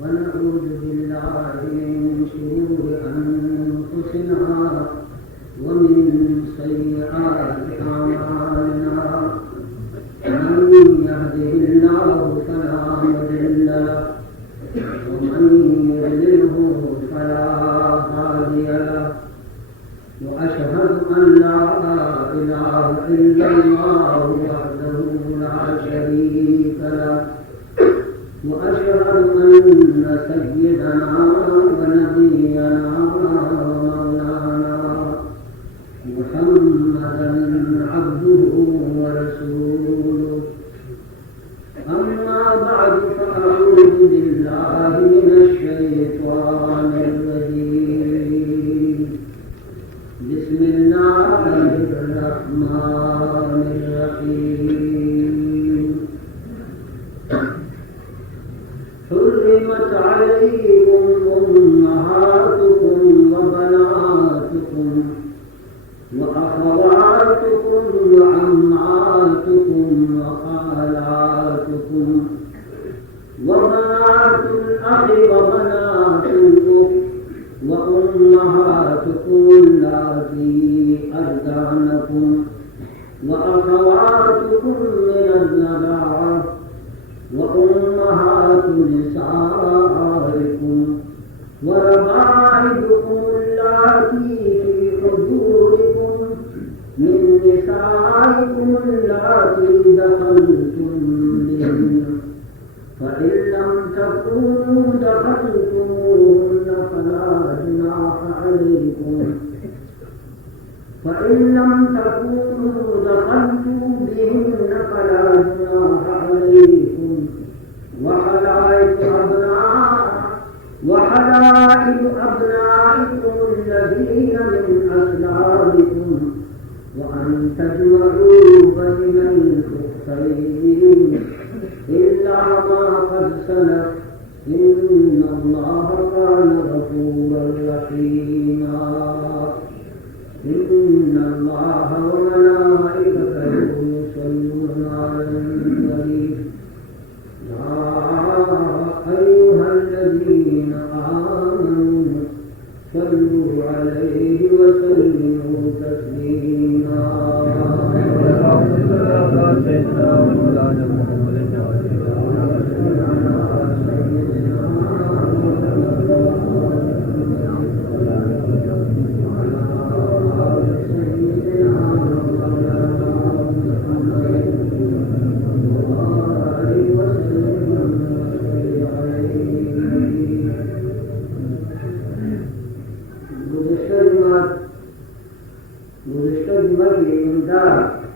ونعوذ بالله من شرور أنفسنا ومن سيئات أعمالنا من يهده الله فلا مضل له ومن يضلله فلا هادي له وأشهد أن لا إله إلا الله وحده لا شريك له وأشهد أن سيدنا ونبينا ومولانا محمدا عبده ورسوله أما بعد فأعوذ بالله من الشيطان الرجيم بسم الله الرحمن الرحيم حرمت عليكم أمهاتكم وبناتكم وأخواتكم وعماتكم وخالاتكم وبنات الأخ وبنات الأخت وأمهاتكم اللاتي أرضعنكم وأخواتكم من الرضاعة وأمهات نسائكم وربائبكم اللاتي في حجوركم من نسائكم اللاتي دخلتم بهن فإن لم تكونوا دخلتموهن فلا جناح عليكم فإن لم تكونوا دخلتم بهن فلا جناح عليكم وحلائل أبنائكم الذين من أصلابكم وأن تجمعوا بين الأختين إلا ما قد سلف إن الله كان غفورا رحيما إن الله وملائكته يصلون على النبي يا أيها الذين آمنوا صلوا عليه وسلموا تسليما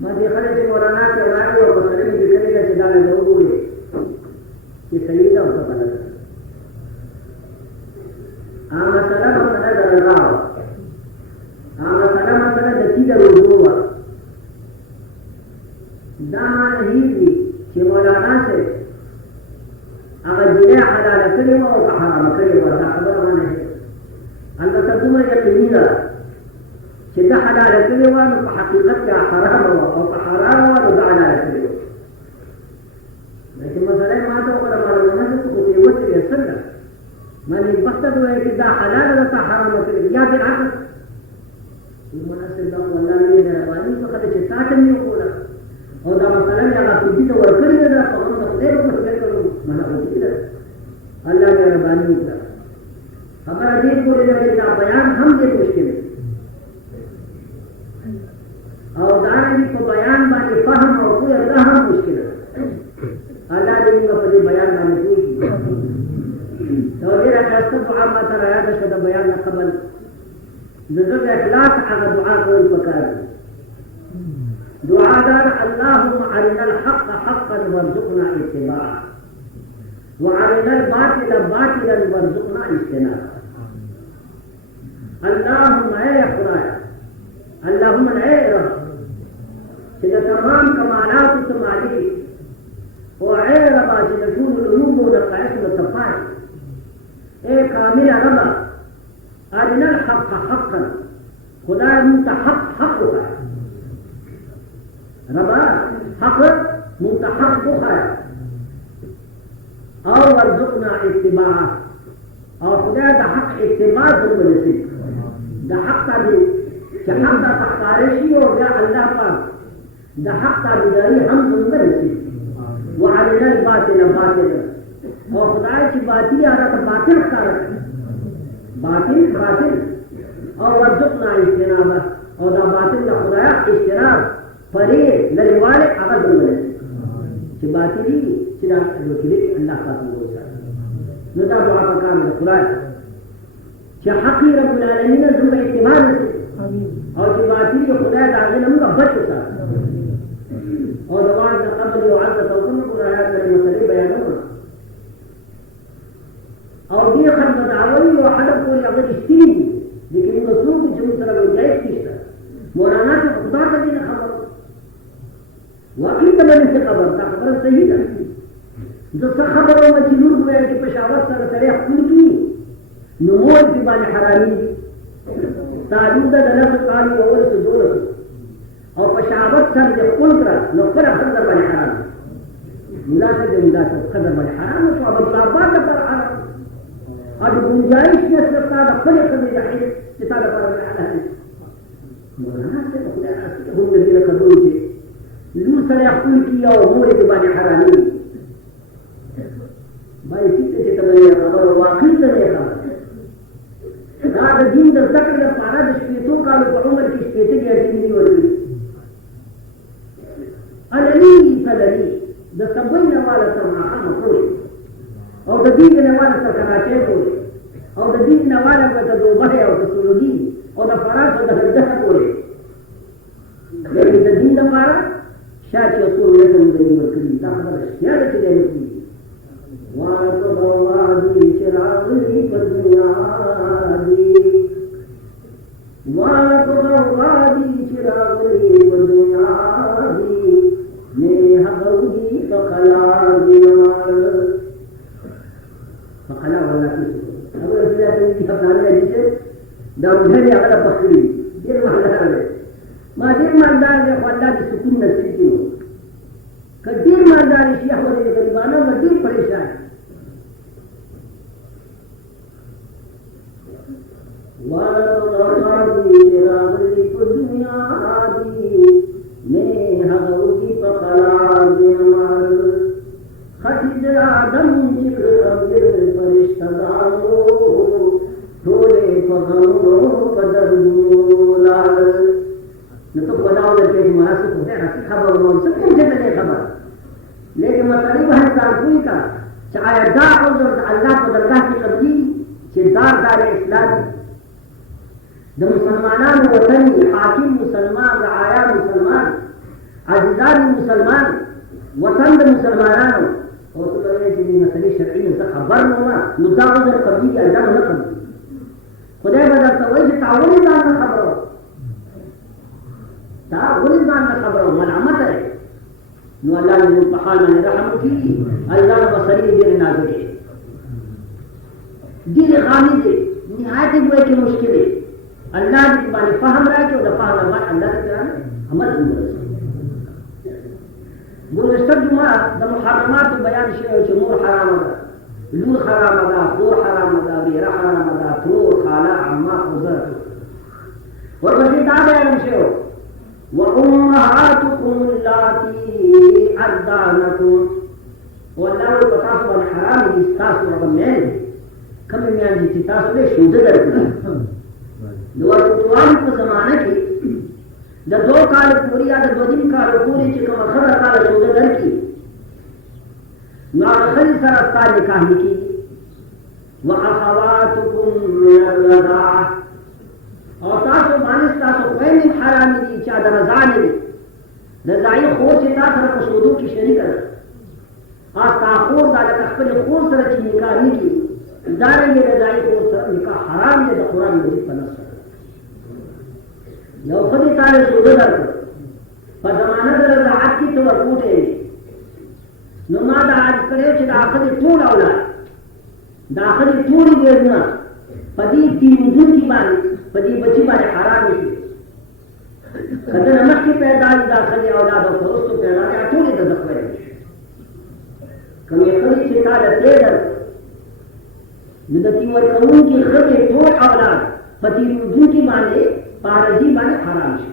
ما دي خلت مولانا سرعي ومسلم بكرية جدال الدولي في سيدة وتقلت مسألة درجاوة مسألة دتيجة الوجوه داما نهيدي في مولانا سرعي أغجنا حلال كلمة وحرام كلمة لا خبر ما نهي أنت تدوم يقينينا كده حلال كلمة حقيقتها حرام أو حرام ولا حلال كلمة لكن مثلا ما تقول ما لنا تقول وتر يسلم ما يبحث هو كده حلال ولا حرام كلمة يا بالعكس المناسب ده ولا ليه واني فقط تشتاكني يقوله أو ده مثلا يا رفيق ده وركلي ده فقط غير من أقول الله يا رباني الله خبر دې کولې دا بیان هم دې مشکل او دا دې په بیان باندې فهم او پوهه دا هم مشکل الله دې موږ په دې بیان باندې کوي دا ډېر تاسو په عامه سره یاد شته بیان قبل د زړه اخلاص هغه دعا کول پکار دعا دار اللهم ارنا الحق حقا وارزقنا اتباعه وارنا الباطل باطلا وارزقنا اجتنابه اللهم اے خدایا اللهم اے رب چې تمام کمالات تمالي او اے رب چې ټول العلوم او نقائص متفاعل اے کامل رب ارنا الحق حقا خدایا منتحق حقك رب حق منتحق بخير او ورزقنا اتباعه او خدای د حق اتباع ورنصیب د حق ته چې حق ته تختارشي او بیا الله پاک د حق تابعداري هم ورنصیب وعلينا الباطل باطلا او خدای چې باطل هغه باطل ښکار باطل او ورزقنا اجتنابه او دا باطل د خدای اجتناب پرې لريواله هغه ورنصیب چې باطلي چې دا وکړي الله پاک نو دا دعا پکار ده خدای چې حقي رب العالمین زموږ اتباع او چې باطل خدای دا غنه موږ بچو تا او دعا د قبل او عزت او کوم قرآن د مسلې بیانونه او دې خدمت دعوی او حدث کول هغه استری لیکن مسلوب چې موږ سره وځای کیسه مولانا ته خدا ته دې خبر واقعي ته باندې خبر دا خبره صحیح ده د څه خبرو مجنون وایي چې پېښور سره سره خپل کی نو مور دی باندې حرامي تعلق د نفس قالو او ورس دولت او پېښور سره خپل کړه نو پر خپل باندې حرام مناسب قدر باندې حرام او په طلبات پر حرام او گنجائش نسبت د خپل خپل جهیل چې تعالی پر حلال مناسب خدای هم دې کړو چې لو سره خپل کی او مور دی باندې حرامي باید چې تبلیغ خبر واقعي ته خبر دا د دین د ذکر لپاره د شپېتو کالو په عمر کې شپېته ګټې ورکړي علي فدري د سبوی نه والا تر ماښامه پورې او د دین نه والا تر کراچۍ پورې او د دین نه والا تر دوبۍ او د سعودي او د فرانس او د هندسه پورې لیکن د دین لپاره شاید چې اصول یې ورکړي دا خبره رښتیا ده چې دی ورکړي وَالْقَوَادِي چراغی پر دنیا دی وَالْقَوَادِي چراغی پر دنیا دی نیہ غوگی فقلا دیوار فقلا واللہ کی سکر ابو رسول اللہ کی حفظانے ہیں جسے داودھر یا غلط بخری دیر ماندار ہے ما دیر ماندار ہے خواندہ کی سکون نصیب کی ہو کہ دیر ماندار ہے شیخ وزیر غریبانہ میں دیر پریشان ہے وَالْقَوَادِي چراغی پر دنیا دی نیہ غوگی فقلا دیوار خطی آدم ذکر ابدر فرشتہ دارو تھوڑے فغمرو قدر دولار نہ تو بناؤ لگے کہ مناسب ہوتے ہیں خبر مناسب کم سے پہلے خبر لیکن مسئلہ بہت تعلقی کا چاہے دا حضرت اللہ کو درگاہ کی قبضی چدار دار اسلامی د مسلمانانو وطنی حاکم مسلمان رعایا مسلمان عزیزان مسلمان وطن د مسلمانانو او ته وایې چې دې مسلې شرعي نه خبر نه وه نو دا عذر قبلي دي الله نه قبلي خدای به درته وایي چې تا ولې ځان نه خبروه تا ولې ځان نه خبروه ملامت دی نو الله دې په حال باندې رحم وکړي الله به مسلې ډېرې نازکې ډېرې خامي دي نهایت یې وایي چې مشکل دی الله دې باندې فهم راکړي او د فهم نه بعد الله دې عمل وکړي گذشته جمعه د محرماتو بیان شوی چې مور حرامه ده لور حرامه ده خور حرامه ده بیره حرامه ده ترور خاله عمه خوزه ورپسې دا بیان شوی وامهاتکم اللاتي ارضعنکم والله وایي په تاسو باندې حرام دي ستاسو هغه میندې کومې میندې چې تاسو ته شوده درکړي د ورکوټوالو په زمانه کې د 2 کال پوری یا د 2 کال پوری چې کومه خبره کاله شوده درکړي نو هغه ښځې سره ستا نکاح نه کېږي واخواتکم من الرضاعه او تاسو باندې ستاسو خویندې حرامې دي چې د رضا نه وي رضاعي خور چې تا سره په شودو کې شریکه ده ستا خور دا لکه خپلې خور سره چې نکاح نه کېږي دارنګې رضاعي خور سره نکاح حرام دی د قرآن مجید په نص سره یو ښځې تا له شوده درکړه په زمانه د رضاعت کې ته ورکوټی نو ما دا عرض کړی چې دا ښځې ټول اولاد دا ښځې ټولې بیرونه په دې تېرېدونکي باندې په دې بچي باندې حرامې شي که ده نه مخکې پیدا دي دا ښځې اولاد او که وروستو پیدا دي ټولې د ده خویندې شي کومې ښځې چې تا له تېر درکړه نو د دې ورکوونکي ښځې ټول اولاد په تېرېدونکي باندې په عرضي باندې حرام شي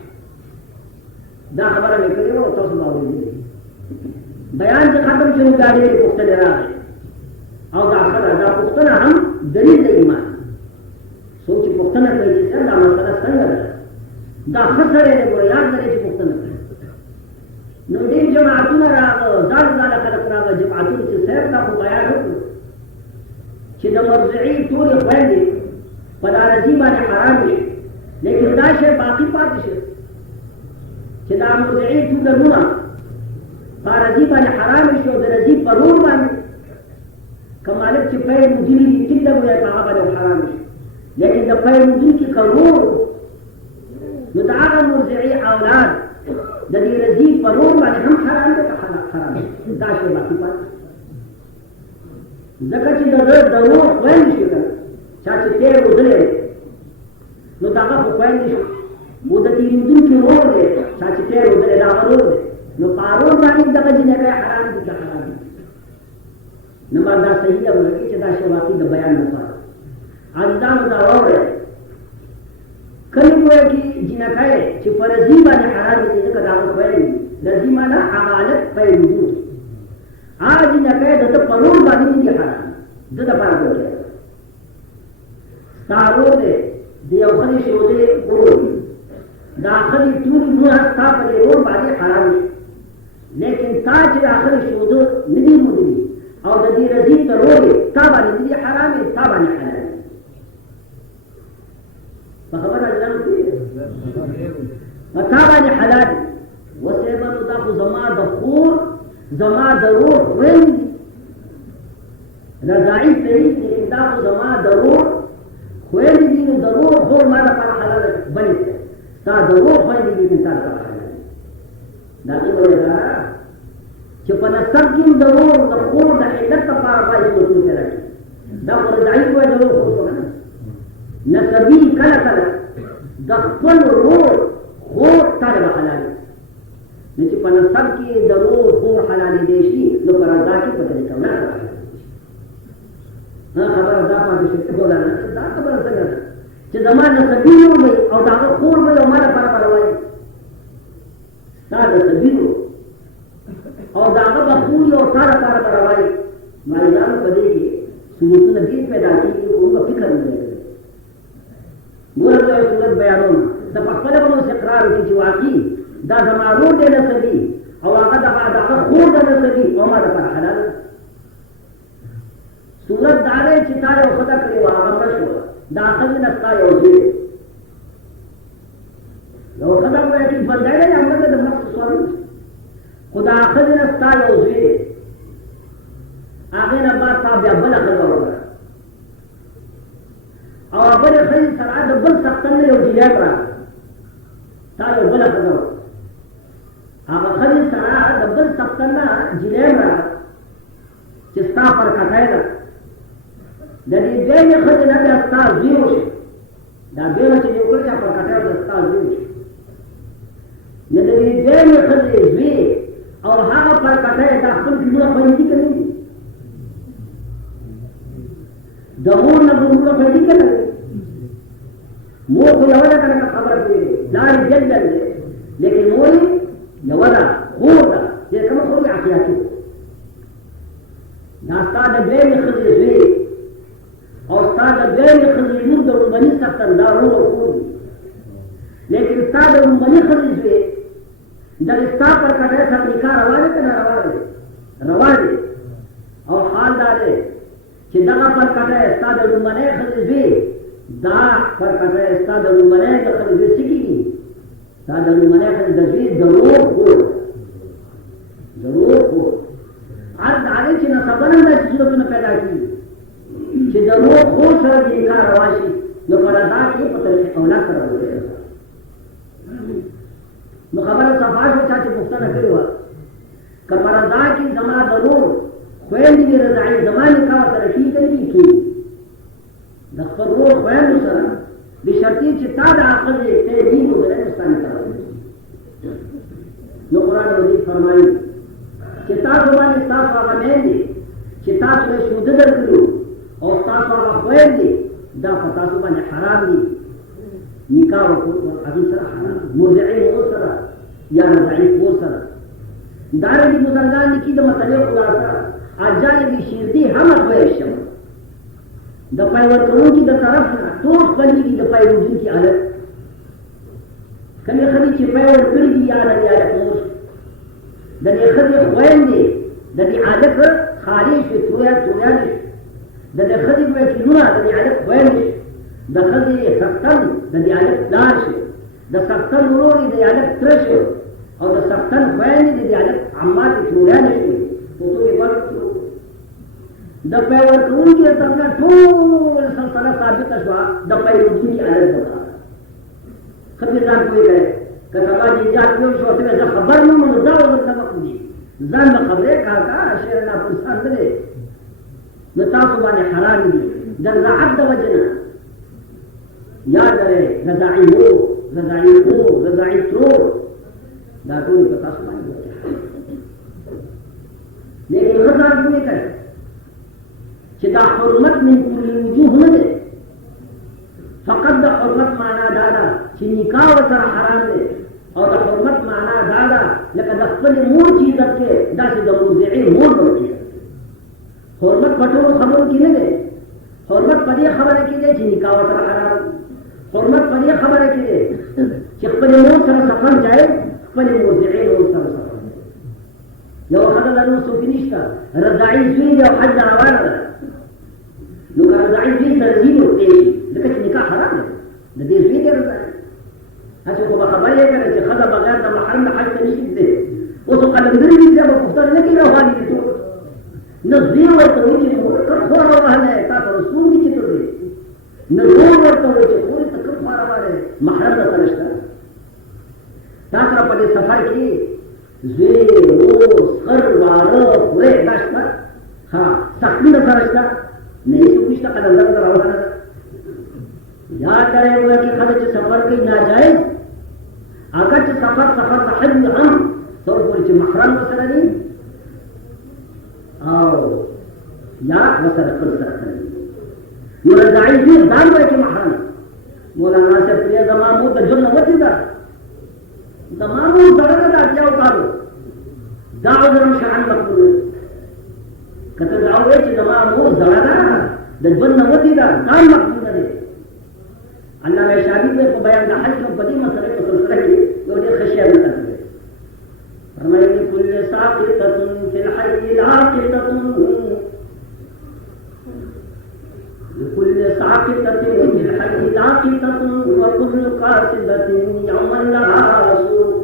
دا خبره مې کړې وه او تاسو به اورېدلې بیان چې ختم شو دا ډېرې پوښتنې راغلې او دا خبره دا پوښتنه هم دلیل د ایمان څوک چې پوښتنه کوي چې سر دا مسله څنګه ده دا ښه سړی دی ګوره یاد لري چې پوښتنه کوي نو ډېر جماعتونه راغه ځان ځانه خلک راغه جماعتونه چې صاحب تا خو بیان وکړو چې د مرضعي ټولې خویندې په د عرضي باندې حرام شي لیکن دا شی باقی پاتې شي چې دا مرضعي ټولنونه په عرضي باندې حرام شي او د رضي په رور باندې که مالک چې پی مدیري دي ټیک ده وایي په هغه باندې حرام شي لیکن د پی مدیرکي که رور نو د هغه مرضعي اولاد د دې رضي په رور باندې هم حرام ده که حرام دا شی باقي پاتې ځکه چې د رور خویندې شي که چا چې تېر روزلی نو دا هغه خو خویندې شي و د تېرېدونکي رور دی چا چې تېر روزلی د هغه رور دی نو په رور باندې دغه جنکۍ حرام دي که حرام دي نو ما دا صحیح ده ولکې چې دا شی واقعي د بیان لپاره عزیزانو دا واورئ کلي وایي کې جنکۍ چې په رضي باندې حرام دي ځکه د هغه خویندې رضي معنا هغه حالت پیلېدونکي هغه جنکۍ د ده په رور باندې نه دي حرام ده دپاره وکړئ ستا رور دی د یو ښځې شودې ورور دا ښځې ټولې لوڼه ستا په دې رور باندې حرام شي لیکن تا چې دا ښځې شوده نه دي موندلي او د دې رضي ته رور دی تا باندې نه دي حرام دي تا باندې حلال دي په خبره ځان پوهېږئ په تا باندې حلال دي وصیبه نو دا خو زما د خور زما د رور خویندې دي رضاعي صحیح لیکن دا خو زما د رور خویندې دي نو د رور خور ما لپاره حلاله بلې کړه ستا د رور خویندې دي نو ستا لپاره حلاله د هغې وجه دا چې په نسب کې د رور د خور د علت لپاره باید اصول پیدا کړي دا خو رضاعي وایي د رور خور شو که نه نسبي کله کله د خپل رور خور تا ته به حلالې نو چې په نسب کې د رور خور حلالېدی شي نو په رضا کې په طریقه نه خبره دا پاتې شي دا خبره څنګه ده چې زما نسبي رور وي او د هغه خور وي او ما لپاره به وایي ستا نسبي رور او د هغه به خور وي او تا لپاره به وایي مریضانو په دې کې صورتونه ډېر پیدا کېږي خو موږ فکر نه کوي ګوره زه یو صورت بیانوم د پخپله به اوس اقرار وکړي چې واقعي دا زما رور دی نسبي او هغه د هغه خور د نسبي او ما لپاره حلاله ده صورت دا دی چې تا یو ښځه کړې وه هغه مړه شوه دا ښځې نه ستا یو زوی دی یو ښځه وایي چې بندی دی همدلته د نفس سوالونه دا خزنه ستا یو زوی دی هغې نه بعد تا بیا بله ښځه وکړه او بلې ښځې سره د بل څښتن نه یو جینۍ راغله تا یو بله ښځه وکړه هغه ښځې سره د بل څښتن نه جینۍ راغله چې ستا پر کټۍ ده د دې دویمې ښځې نه بیا ستا زوی وشي دا دویمه چې دې وکړه چې پر کټۍ ده ستا زوی وشي نو د دې دویمې ښځې زوی او هغه پر کټۍ دا خپل فلمونه خوندي که نه دي د مور نه فلمونه خوندي که نه دي مور خو یوه ده که نه خبره پرېږدي پلار یې جدل دی لیکن مور یې یوه ده خور ده چې کومه خور یې عقیاتي دا ستا د دویمې ښځې زوی او ستا د دویمې ښځې لور د لومبني څښتن دا ورور او خور دي لیکن ستا د لومبني ښځې زوی دغه ستا پر کټۍ سره نکاح روا دی که نه روا دی روا دی او حال دا دی چې دغه پر کټۍ ستا د لومبنۍ ښځې زوی دا پر کټۍ ستا د لومبنۍ د ښځې زوی څه کېږي ستا د لومبنۍ ښځې د زوی د ورور خور د ورور خور عرض علی چې نسبونه داسې صورتونه پیدا کېږي چې د ورور خور سره د نکاح روا شي نو په رضا کې په طریق اولاد سره وکړي نو خبره صفا شوه چا چې پوښتنه کړې وه که په رضا کې زما د ورور خویندې وي رضاعي زما نکاح سره کېږي که نه کېږي د خپل ورور خویندو سره بشرطې چې تا د عقل یې ته وي نو بلی نو ستا نکاح وکړي نو قرآن مجید فرمایي چې تاسو باندې ستاسو هغه میندې چې تاسو یې شوده درکړو او ستاسو هغه خویندې دا په تاسو باندې حرام دي نکاح وکړو هغې سره حرام مرضعي مور سره یا رضاعي کور سره دارنګې بزرګان لیکي د مسلې خلاصه اجانب شیردي هم خویش شوه د پای ورکوونکي د طرف نه ټول خپلېږي د پای وړونکي حالت کومې ښځې چې پای ورکړي دي یا د دې حالت مور د دې ښځې خویندې د دې حالت خالي شوې تویانې شوې د دې ښځې وکیلونه د دې حالت خویندې د ښځې سختن د دې حالت پلار شي د سختن ورور د دې حالت تره شي او د سختن خویندې د دې حالت عماتې تویانې شوې فوټو یې ورکړو د پای ورکوونکي د طرف نه ټول سلسله ثابته شوه د پای وړونکي حالت دپاره ښه پرې ځان پوهېږئ که سبا جنجال پیو شو ته زه خبر نه وم نو دا وزر سبق دي ځان به خبرې کاکا شعر ناپرسان نه دی نو تاسو باندې حرام دي د رضاعت د وجې نه یاد لرئ رضاعي مور رضاعي خور رضاعي ترور دا ټول په تاسو باندې لیکن ښه ځان پوهېږئ چې دا حرمت من کل وجوه نه دی فقط د حرمت معنا دا ده چې نکاح ورسره حرام دی او د حرمت معنا دا ده لکه د خپلې مور چې عزت کې داسې د مرضعې مور به وکړي حرمت په ټولو خبرو کې نه دی حرمت په دې خبره کې دی چې نکاح ورسره حرام حرمت په دې خبره کې دی چې خپلې مور سره سفر جایز خپلې مرضعې مور سره سفر یو ښځه ده نور څوک نشته رضاعي زوی دی او حج روانه ده نو که رضاعي زوی سره ځي نو پرې شي ځکه چې نکاح حرام دی د دې زوی دی رضاعي هسې خو به خبر یې کړه چې ښځه بغیر د محرم د حج ته نشي تللی اوس قلندرې دي بیا به پوښتنه نه کوي روانې دي ټول نه زوی ورته وایي چې کوم خور روانه تا ته رسول دي چې ته ځې نه زوی ورته وایي چې خورې ته کوم خوا روانه محرم درته نشته تا سره په دې سفر کې زوی ورور خر واره خورې دا شته ها سختي درسره شته نه هېڅوک نشته قلندر ته روانه ده یاد لرئ وایي چې ښځه چې سفر کوي ناجایز اگر چې سفر د حج هم تر پورې چې محرم ورسره دي او یا ورسره خپل سره کړی نو رضاعي زوی ځان وایي چې محرم مولانا صاحب پرې زما مور د ژوند نه وتې ده زما مور زړه ده د اتیاو کالو دا عذر شرعا مقبول دی که ته دا وایې چې زما مور زړه ده د ژوند نه وتې ده ځان مقبول نه دی علامه شافعي په بیان د حج په دې مسله په سلسله کې یو ډېر ښه شعر نقل کړی فرمایي لكل ساقطة في الحي عاقبة لكل ساقطة في الحي عاقبة وكل قاصدة يوما لها سوق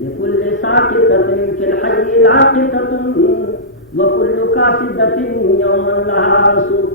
لكل ساقطة كالحي العاقطة وكل قاصدة يوما لها سوق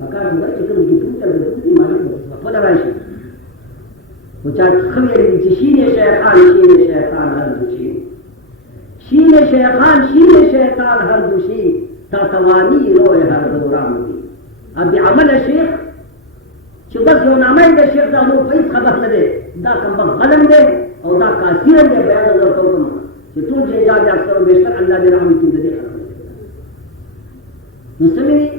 فكان ذلك يقول لك انت بتقول ما لك ولا راشي وجاء خمير تشيل شيطان هردوشي شيل شيطان هردوشي تتواني روي هردورامي ابي عمل الشيخ شو بس يوم عمل الشيخ ده هو فيس خبر لده ده كم غلم ده او ده كثير ده بيان نظر توكم شو طول جاء اكثر وبيشتر الله برحمته ده مسلمي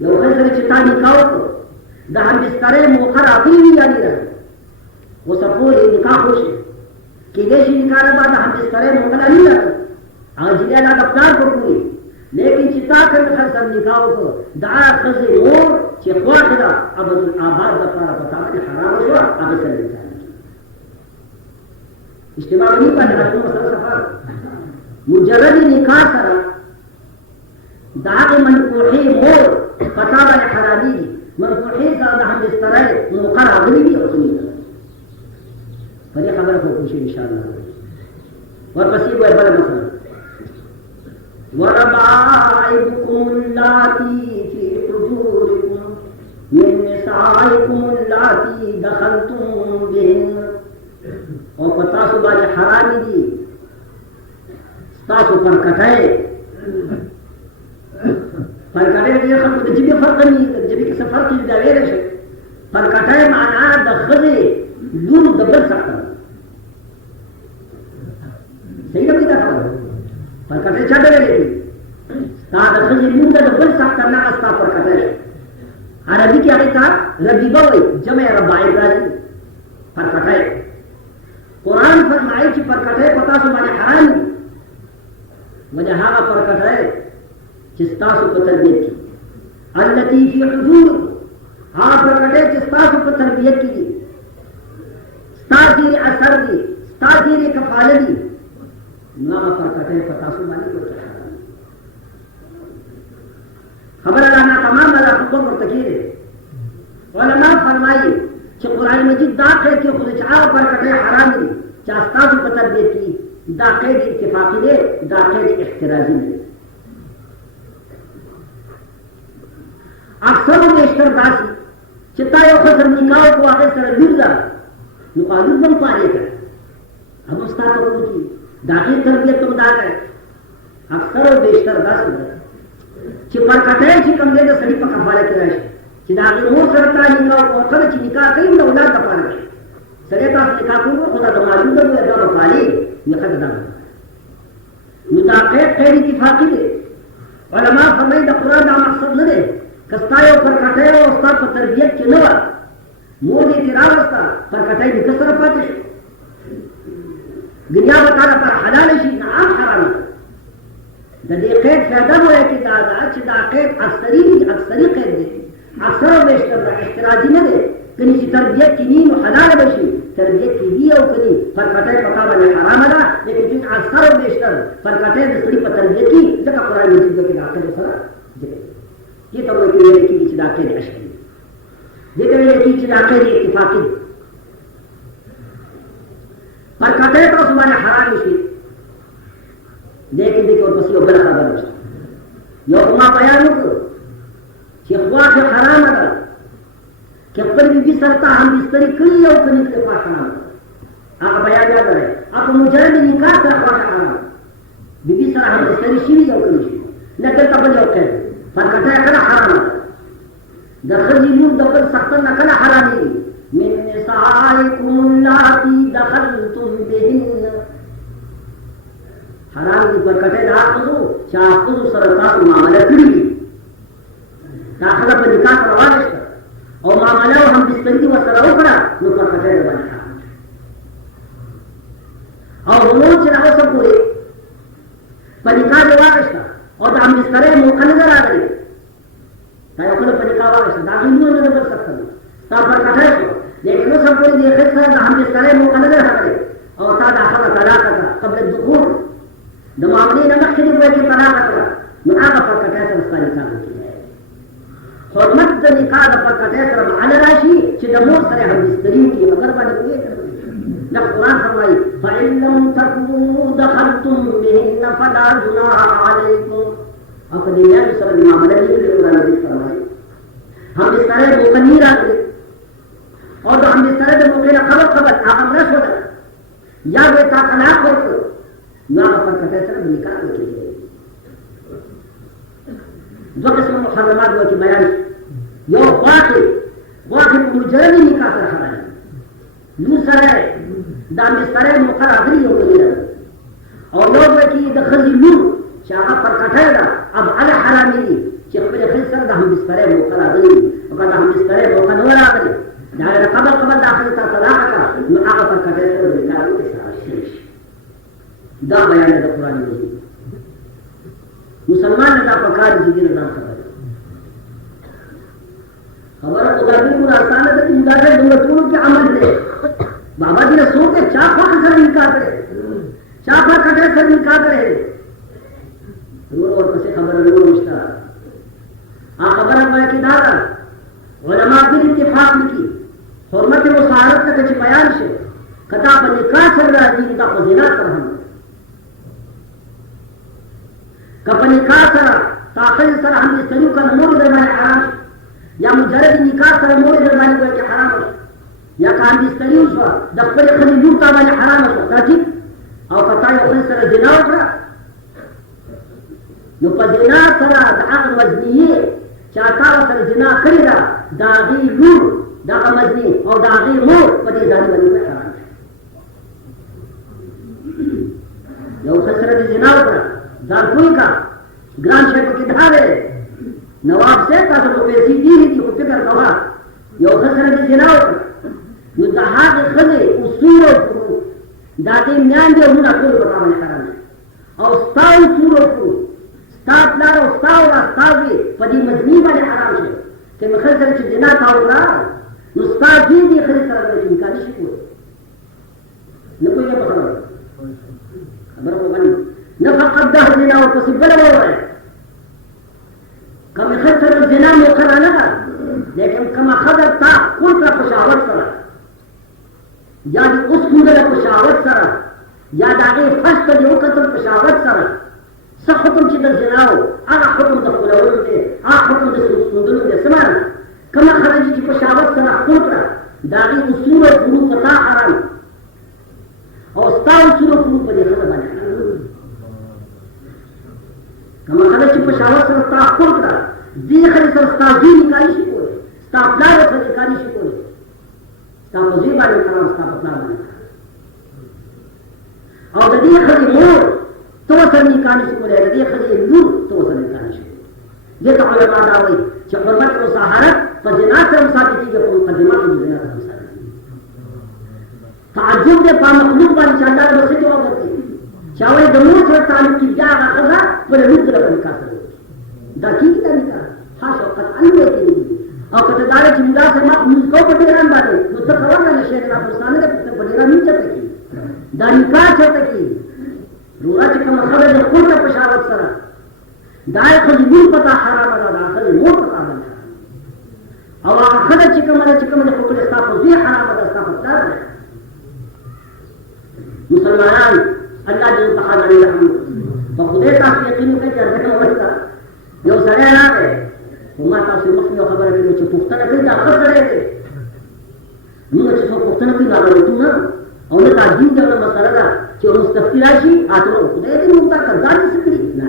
لو خسر چتانی کاوت ده هم بستره موخر عقیمی یعنی رہے وہ سپور نکاح خوش ہے کہ دیشی نکاح رہا ده هم بستره موخر نہیں رہے آجلی اللہ دفتار کو پوری لیکن چتا کر خسر نکاح کو دعا خسر مور چی خواہ دا عبد العباد دفتار فتاوت حرام شوا عبد سر انسان اجتماع نہیں پہنے رسول مسئلہ سفر مجرد نکاح سرا دعا منکوحی مور فتاوى الحرامي منفوحي صار عند السراي ومقرع غلبي وصنيع فدي خبرك وكل شيء ان شاء الله والقصيد ويبقى مثلا وربائبكم اللاتي في حجوركم من نسائكم اللاتي دخلتم بهن وفتاسوا بعد حرامي دي استاسوا فرقتين فرقټه دې خلکو د جبې فرق نه د جبې کې سفر کې دا ویل شي فرقټه معنا د خزي لور د بل څخه صحیح دی دا فرقټه چا ډېرې دي دا د خزي لور د بل څخه نه استا فرقټه عربي کې هغه کا ربيبه وي جمع رباعي راځي فرقټه قرآن فرمایي چې فرقټه پتا سو باندې حرام وجه هغه فرقټه چستاسو په تربیت کې التي في حضور ها فرقټه چستاسو په تربیت کې دي ستاسو اثر دي ستاسو کفاله دي نو فرقټه پتا سو باندې کوي خبر انا تمام ولا خطوه مرتکیه علماء فرمایي چې قرآن مجید دا قید کې خود چا فرقټه حرام دي چې ستاسو په تربیت کې دا قید اتفاقی دی دا قید احترازی دی اکثر بیشتر داسي چې تا یو خسر نکاح کو هغه سره ګرځا نو قانون هم پاره کړ هم استاد ته کوي داخلي تربیت هم دا کوي اکثر بیشتر داسي چې پر کټه چې کوم دې د سړي په کفاله کې راشي چې دا مور سره تا نکاح کو کله چې نکاح کوي نو اولاد ته پاره شي سړی تاسو نکاح کوو خدا ته معلوم دی دا په پالي نه خدای دا نو دا قید اتفاقی دی علماء فرمایي د قرآن دا مقصد نه دی کستایو پر کټه او استاد په تربیت کې نه و مور دې راوستا پر کټه دې کسر پاتې شي دنیا به تعالی پر حلال شي نه حرام د دې قید فائدہ وایي چې دا چې دا قید اکثری قید دی اکثر بیشتر دا احتراجی نه دی کني چې تربیت کې نیم حلال بشي تربیت کې دی او کني پر کټه پتا باندې حرام ده لیکن چې اکثر بیشتر پر کټه د سړي په تربیت کې ځکه قرآن مجید کې راځي سره یہ تو وہ کہ کی چلاتے ہیں اشکی یہ تو یہ کی چلاتے ہیں اتفاقی پر کہتے تو سمانے حرام اسی لیکن دیکھو بس یہ بلا خبر ہے یہ ما بیان کو کہ خواہ کے حرام ہے کہ پر بھی سرتا ہم بستری کلی او کنی کے پاس حرام آپ بیان یاد رہے آپ مجرد نکاح کر خواہ حرام بی سر ہم بستری شیری او کنی نہ کرتا بل او کہہ فرقټه کله حرام دخل لور دبل سختن نکل حرامی من نسائكم اللاتي دخلتم بهن حرام دی پر کٹے دا خودو چاہ خودو سرطاسو معاملہ کری دی داخلہ پر نکاح سروانشتا او معاملہ ہم بستری و سرعو کرا نو پر کٹے دا بانی حرام اور ہمون چنہو سب پورے پر نکاح دیوانشتا اور دا ہم بسترے موقع نظر آگئے تا یو کل پر نکاح وانشتا داخل نو نظر سکتا تا پر کٹے شو لیکن وہ سب پوری دیکھت سا دا ہم بسترے موقع نظر آگئے اور تا داخلہ طلاق کا قبل الدخول د معاملې نه مخکې دې وایي چې طلاق کړه نو هغه پر کټۍ سره ستا نکاح وکړي حرمت د نکاح د پر کټۍ سره معنا راشي چې د مور سره همبستري وکړي اگر باندې پوهېږئ دا قرآن فرمایي فإن لم تكونوا دخلتم بهن فلا جناح عليكم او که د میاشتو سره د معامله نه وي قرآن حدیث فرمایي همبستری موقع نه راغلي او د همبستری د موقع نه قبل هغه مړه شوله یا به تا طلاق ورکړ نو هغه پر کټۍ سره د نکاح وکړي دوه قسمه محرمات به چې بیان شي یو غواکې په مجرد نکاح سره حلال لور سره د همبستری موقع راغلي یو بلې ده او یو به چې د ښځې لور چې هغه پر کټۍ ده ابعد حرامي دي چې خپلې ښځې سره د همبستری موقع راغلي او که د همبستری موقع نه راغلي د هغې نه قبل دا ښځې تا طلاق کړه نو هغه پر کټۍ سره د نکاح وکړي دا بیان د قرآن مجید مسلمان نه دا پکار دي چې دا خبره خدا بالکل آسان ده چې دا د ټول کې عمل دی بابا جی نے سوچے چاپا سر نکاح کرے چاپا کٹے سر نکاح کرے اور کسے خبر نور مشتا خبر ہے کہ دادا علماء بھی اتفاق کی حرمت مصاحبت کا کچھ بیان سے کتا پر نکاح چل رہا ہے کا فضیلت پر ہم کپا نکاح سر تاخیر سر ہم نے سنو کا نور درمان حرام یا مجرد نکاح سر نور درمانی کو کہ حرام ہے یا کان بستری وشوه د خپل خلی لور ته باندې حرام شو دا ټیک او کتا یو خل سره زنا وکړه نو په زنا سره د عقل وزنیه چې تا سره زنا کړی دا د هغې لور دغه مزني او د هغې مور په دې ځاني باندې حرام یو خل سره زنا وکړه ځان پوه کا ګران شی پکې دا دی نواب صاحب تاسو په پیسې دي خو فکر کوه یو خل سره زنا وکړه نو دا هغه خلې اصول او فروع دا دې میاندې او موږ ټول په باندې حرام او ستا اصول او فروع ستا پلار او ستا او استاوي په دې مزني باندې حرام شي چې مخه سره چې جنا تا وکړه نو ستا دې خلې سره د امکان شي کوي نو کوی په خبره وګڼئ نه فقط ده جنا او پسې بل وایي کوم خطر جنا مو کړه نه لیکن کما خبر تا کوټه په شاوت سره یا دی اس کندر پشاوت سره یا داغه فش په یو کتل پشاوت سره څه حکم چې د زناو هغه حکم د خلورو دی هغه حکم د سندونو دی سماره کما خرج چې پشاوت سره کوټه داغه اصول او فروع پتا حرام او ستاسو اصول او فروع په دې خبره باندې کما خرج چې پشاوت سره تاسو کوټه دې خلک سره تاسو نکاح شي کوي تاسو پلان سره نکاح شي کوي تا مزید باندې کړم ستا په پلان باندې او د دې خلې مور تو سره نکاح نشي کولای د دې خلې لور تو سره نکاح نشي ځکه علماء دا وایي چې حرمت او طهارت په جنا سره ثابت کیږي په مقدمات د جنا سره ثابت کیږي تعجب دې په مخلوق باندې چې الله به څه جواب ورکړي چې اول د مور سره تعلق کې بیا هغه خبره پر لور سره نکاح سره دا کیږي دا نکاح خاص وخت الله کوي او کته دا چې موږ سره موږ کو په ډیران باندې نو څه خبر نه شي نه پرستانه دې په ډیران نه چته کی دا نکاح چته کی روړه چې کوم خبره د خپل په شاوت سره دا خو دې پتا حرام ده دا خو مو پتا ده او هغه خبره چې کوم د خپل استاپو زی حرام ده استاپو ده مسلمانان الله دې تعالی علیه رحمت په خدای تاسو یقین کوي چې دا ورته یو سره راغی وما تاسو مخکې یو خبره کوي چې پوښتنه کوي دا ښه سړی دی موږ چې څوک پوښتنه کوي دا غلطو نه او نه دا دین ډوله مسله ده چې مستفتي راشي خدای دې موږ ته ځان څه کړي نه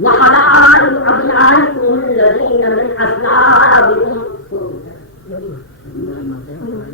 وحلائل أبنائكم الذين من أصلابكم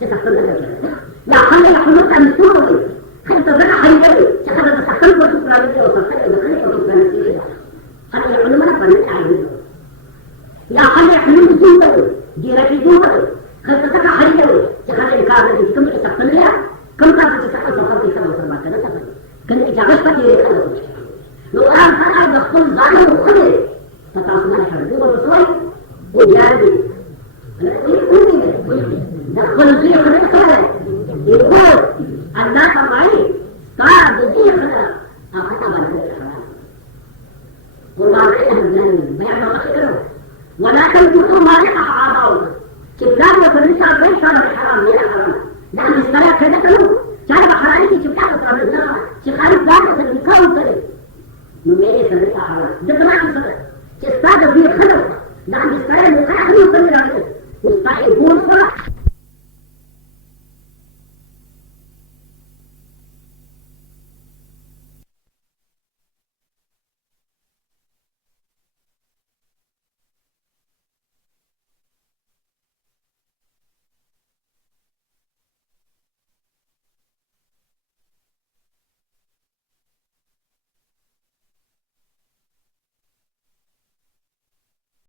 تتحصل لك لا خلي يحلق أن تسوي خلي تبقى حيوي تخلي تتحصل وتقرأ لك وتخلي دخلي وتقرأ لك خلي يحلق من أفضل تعليم يا خلي يحلق تسوي جيرك يدوبه خلي تتحصل حيوي تخلي الكابل كم تتحصل لها كم كانت تتحصل فقط في سنة وسبعة كذا كان إجابة فتية خلص لو أنا فأنا دخل ظاهر وخلي تتعصل لها حلوة وصوي وجاربي دخل فيه خلق يقول الناس معي صار بزيه خلق أو حتى بلد الحرام والله عليها الجنة بيعنا وخيره ولا تنجحوا ما يقع عضاؤه شبكان وفرنسا بين صار الحرام من الحرام لأن الصلاة كذا كانوا شارب حرامي شبكان وصار الزرع شخارب دارة الكون كذا نميري فرنسا حرام ده ما عم صلاة شستاد فيه خلق لأن الصلاة مقاعد يصلي عليه مستعد يقول صلاة